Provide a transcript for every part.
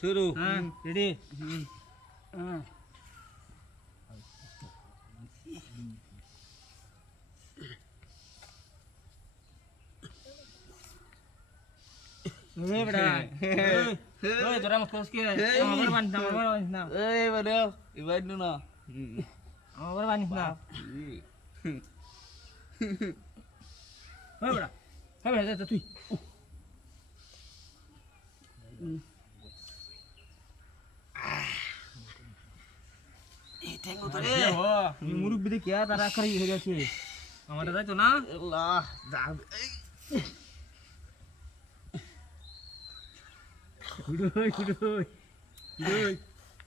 শুরু হ্যাঁ রেডি এই বড়া ওই তোরা মত কস কি আমার বানিস না এই বড় ইবাই না আমার বানিস না ওই বড়া যা তুই এই ঠেঙ্গো ধরে মুরব্বি দেখে তারা করি হয়ে গেছে আমারটা যাইতো না আল্লাহ যাবে কুড়ুই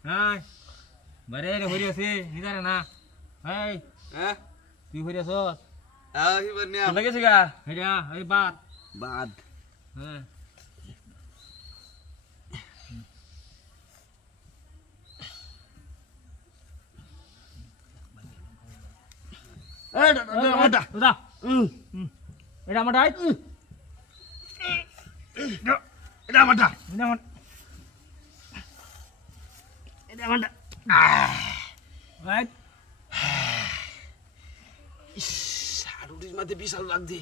হাই বারে রে হরি আছে নিদারে না হাই হ্যাঁ তুই হরি আছ আহি বন্যা চলে গেছে গা হেডা এই বাদ বাদ হ্যাঁ এই দাদা দাদা এটা আমার ডাই এটা আমারটা এটা আমার এটা আমারটা রাইট ইস হাড়ুটির মধ্যে বিশাল লাগছে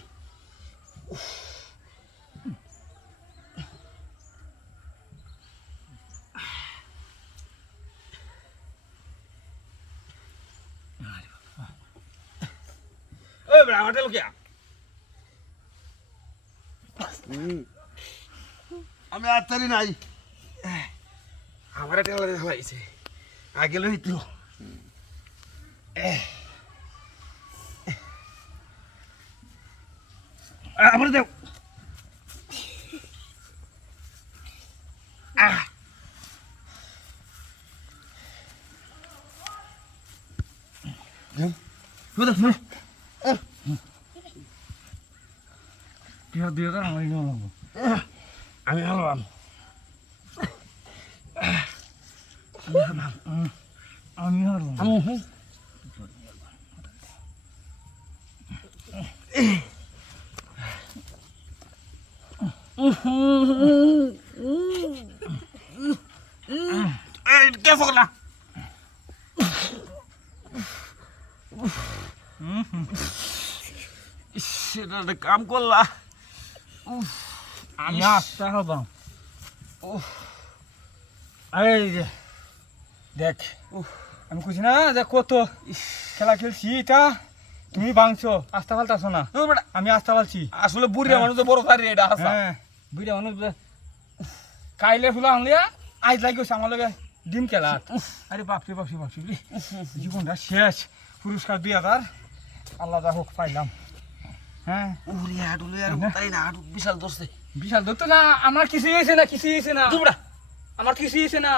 ওই বড় আমারটা লোকিয়া আমি আর তারি নাই আমার টেলা দেখা লাগছে আগে লই তো আমার দেও দিয়ে তো আমি আমি হারলাম আমি হারলাম কে ফকলা সেটা কাম করলা আমি আস্তে হলাম এই যে দেখ আমি খুশি না যে কত খেলা খেলছি এটা তুমি ভাঙছো আস্তে ফালতাছো না আমি আস্তে ফালছি আসলে বুড়িয়া মানুষ তো বড় পারি এটা হাসা হ্যাঁ বুড়া মানুষ কাইলে ফুলা আনলিয়া আজ লাগিয়েছে আমার লগে ডিম খেলা আরে বাপরে জীবনটা শেষ পুরস্কার 2000 আল্লাহ যা হোক পাইলাম হ্যাঁ উড়িয়া হাঁটুলে আর তাই না হাঁটু বিশাল দোষে বিশাল ধরতো না আমার কিছুই হয়েছে না আমার কিছুই হয়েছে না